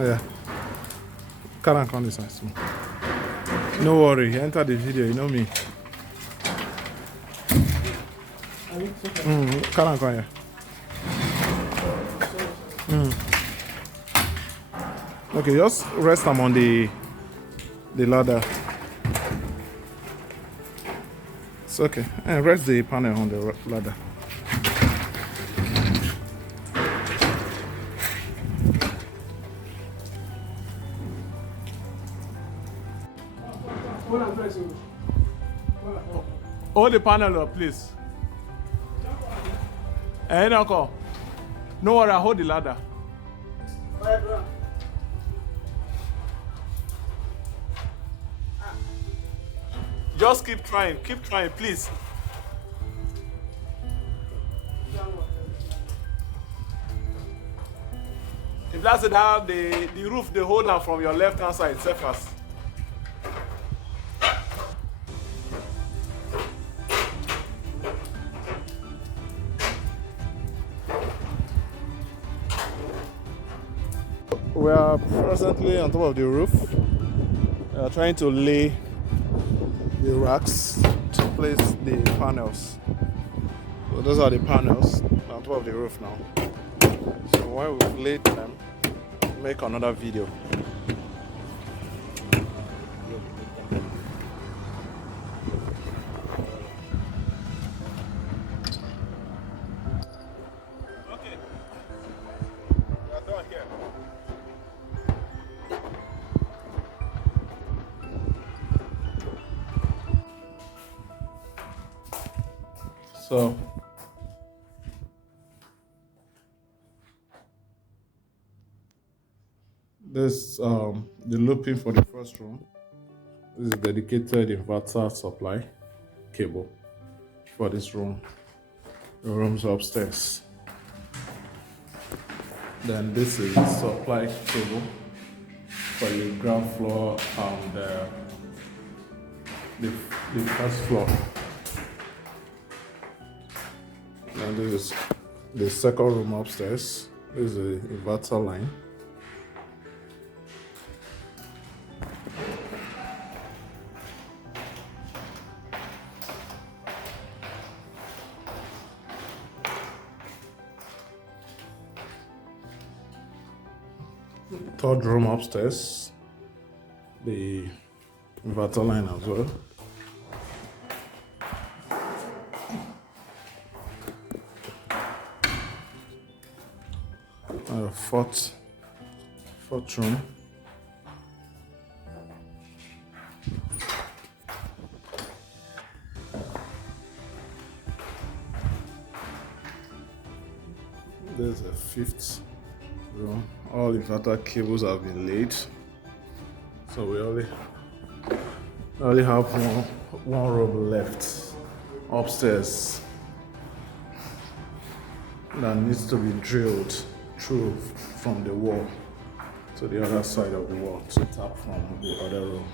Oh yeah. Can't count this nice. No worry, enter the video, you know me. Can't count here. Okay, just rest them on the ladder. It's okay. And rest the panel on the ladder. Hold the panel up, please. Hey, Uncle. No worry, I'll hold the ladder. Just keep trying, please. If that's it, how the roof, they hold down from your left hand side, surface. We are presently on top of the roof. We are trying to lay the racks to place the panels. So those are the panels on top of the roof now. So when we've laid them, make another video. Okay, we are done here. So this the looping for the first room. This is dedicated inverter supply cable for this room. The room's upstairs. Then this is supply cable for the ground floor and the first floor. And this is the second room upstairs. This is the inverter line. Third room upstairs, the inverter line as well. Fourth room. There's a fifth room. All inverter cables have been laid, so we only have one room left upstairs that needs to be drilled through from the wall to the other side of the wall to tap from the other room.